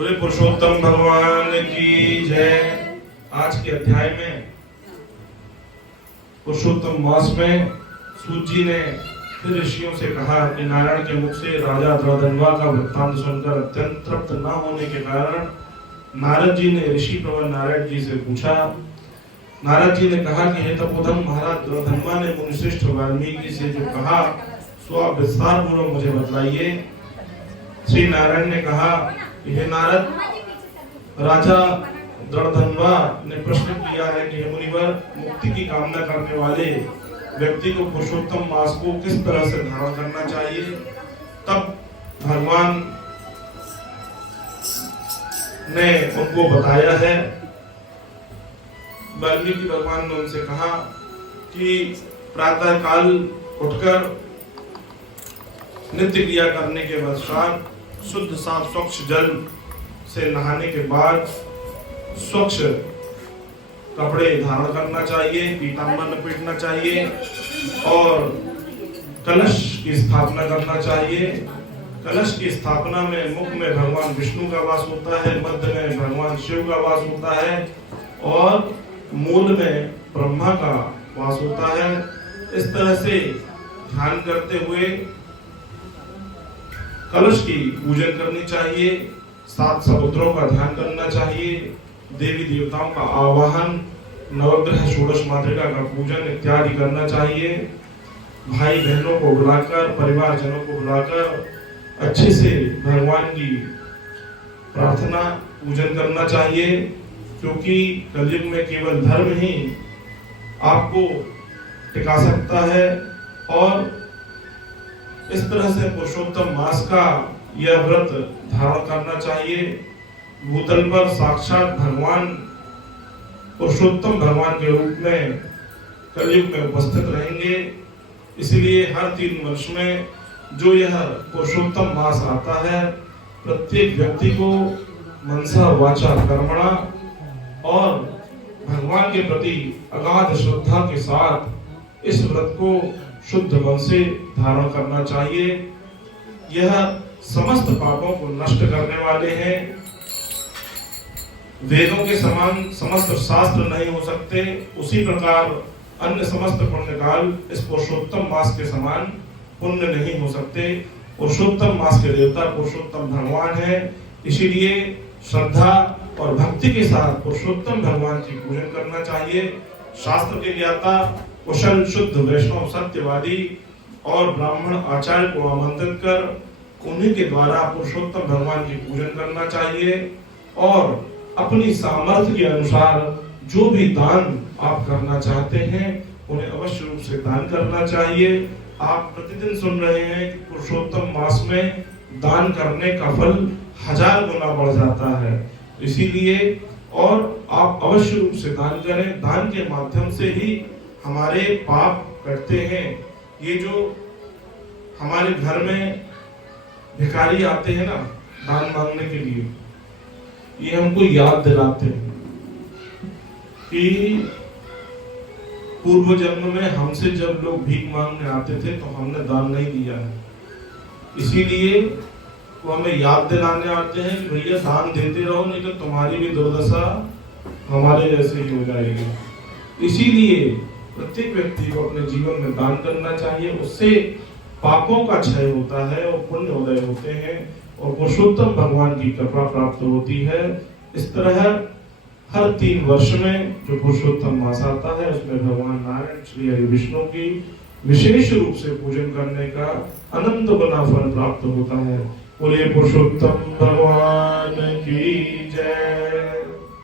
बोले पुरुषोत्तम भगवान की जय। आज के अध्याय में पुरुषोत्तम मास में सूत जी ने फिर ऋषियों से कहा कि नारायण के मुख से राजा द्रौदन्वा का वृत्तांत सुनकर अत्यंत तृप्त न होने के कारण नारद जी ने ऋषि प्रवर नारायण जी से पूछा। नारद जी ने कहा कि हे तपोधन महाराज द्रौदन्वा ने मुनिश्रेष्ठ वाल्मीकि से जो कहा सो आप विस्तार पूर्वक मुझे बतलाइए। श्री नारायण ने कहा कि हे नारद, राजा द्रौदन्वा ने प्रश्न किया है कि हे मुनिवर, मुक्ति की कामना करने वाले व्यक्ति को पुरुषोत्तम मास को किस तरह से धारण करना चाहिए। तब भगवान ने उनको बताया है। वाल्मीकि भगवान ने उनसे कहा कि प्रातः काल उठकर नित्य क्रिया करने के पश्चात शुद्ध साफ स्वच्छ जल से नहाने के बाद स्वच्छ कपड़े धारण करना चाहिए, पीतांबर लपेटना चाहिए और कलश की स्थापना करना चाहिए। कलश की स्थापना में मुख में भगवान विष्णु का वास होता है, मध्य में भगवान शिव का वास होता है और मूल में ब्रह्मा का वास होता है। इस तरह से ध्यान करते हुए कलश की पूजन करनी चाहिए, 7 समुद्रों का ध्यान करना चाहिए, देवी देवताओं का आवाहन, नवग्रह षोडश मातृका का पूजन इत्यादि करना चाहिए। भाई बहनों को बुलाकर, परिवारजनों को बुलाकर अच्छे से भगवान की प्रार्थना पूजन करना चाहिए, क्योंकि कलयुग में केवल धर्म ही आपको टिका सकता है। और इस तरह से पुरुषोत्तम मास का यह व्रत धारण करना चाहिए। भूतल पर साक्षात भगवान पुरुषोत्तम भगवान के रूप में कलयुग में उपस्थित रहेंगे। इसलिए हर 3 वर्ष में जो यह पुरुषोत्तम मास आता है, प्रत्येक व्यक्ति को मनसा वाचा कर्मणा और भगवान के प्रति अगाध श्रद्धा के साथ इस व्रत को शुद्ध मन से धारण करना चाहिए। यह समस्त पापों को नष्ट करने वाले हैं। वेदों के समान समस्त शास्त्र नहीं हो सकते, उसी प्रकार अन्य समस्त पुण्य काल इस पुरुषोत्तम मास के समान पुण्य नहीं हो सकते। पुरुषोत्तम मास के देवता पुरुषोत्तम भगवान है, इसीलिए श्रद्धा और भक्ति के साथ पुरुषोत्तम भगवान की पूजन करना चाहिए। शास्त्र के ज्ञाता कुशल शुद्ध वैष्णव सत्यवादी और ब्राह्मण आचार्य को आमंत्रित कर उन्हीं के द्वारा पुरुषोत्तम भगवान की पूजन करना चाहिए और अपनी सामर्थ्य के अनुसार जो भी दान आप करना चाहते हैं उन्हें अवश्य रूप से दान करना चाहिए। आप प्रतिदिन सुन रहे हैं कि पुरुषोत्तम मास में दान करने का फल 1000 गुना बढ़ जाता है, इसीलिए और आप अवश्य रूप से दान करें। दान के माध्यम से ही हमारे पाप कटते हैं। ये जो हमारे घर में भिखारी आते हैं ना दान मांगने के लिए, ये हमको याद दिलाते हैं कि पूर्व जन्म में हमसे जब लोग भीख मांगने आते थे तो हमने दान नहीं दिया है, इसीलिए वो हमें याद दिलाने आते हैं कि भैया दान देते रहो, नहीं तो तुम्हारी भी दुर्दशा हमारे जैसे ही हो जाएगी। इसीलिए प्रत्येक व्यक्ति को अपने जीवन में दान करना चाहिए, उससे पापों का क्षय होता है और पुण्य उदय होते हैं और पुरुषोत्तम भगवान की कृपा प्राप्त होती है। इस तरह हर 3 वर्ष में जो पुरुषोत्तम मास आता है उसमें भगवान नारायण श्री हरि विष्णु की विशेष रूप से पूजन करने का अनंत गुना फल प्राप्त होता है। बोले पुरुषोत्तम भगवान की जय।